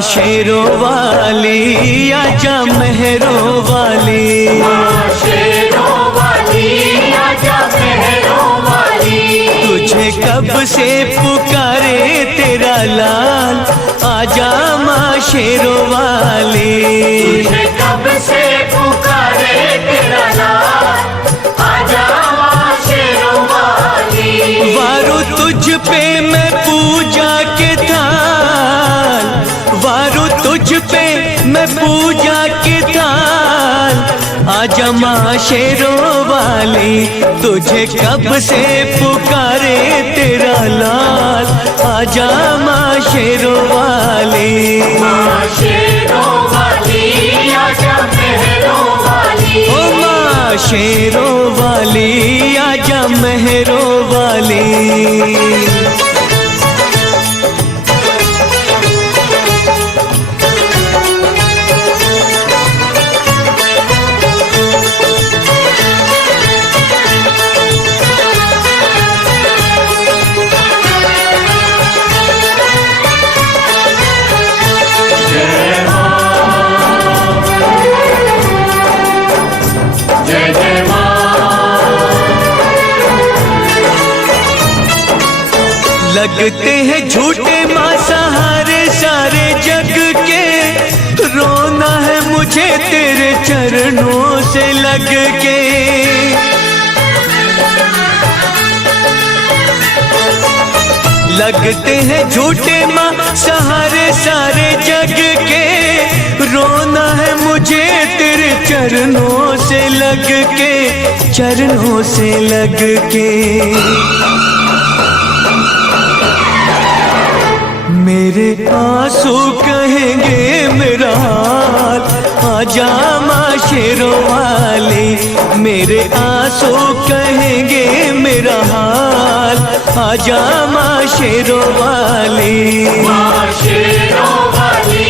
शेरों वाली आजा मेहरों वाली, शेरों वाली आजा मेहरों वाली। तुझे कब से पुकारे तेरा लाल, आजा माँ शेरों वाली। तुझे कब से पुकारे तेरा लाल, आजा माँ शेरों वाली। वारो तुझ पे मैं पूजा के थाल, वारो तुझ पे मैं पूजा के थाल, आजा माँ शेरों वाली। तुझे कब से पुकारे तेरा लाल, आजा माँ शेरों वाली। माँ शेरों वाली आजा मेहरों वाली। ओ माँ शेरों वाली आजा मेहरों वाली। लगते हैं झूठे माँ सहारे सारे जग के, रोना है मुझे तेरे चरणों से लग के। लगते हैं झूठे माँ सहारे सारे जग के, रोना है मुझे तेरे चरणों से लग के, चरणों से लग के। मेरे आंसू कहेंगे मेरा हाल, आजा माँ शेरों वाली। मेरे आंसू कहेंगे मेरा हाल, आजा माँ शेरों वाली। माँ शेरों वाली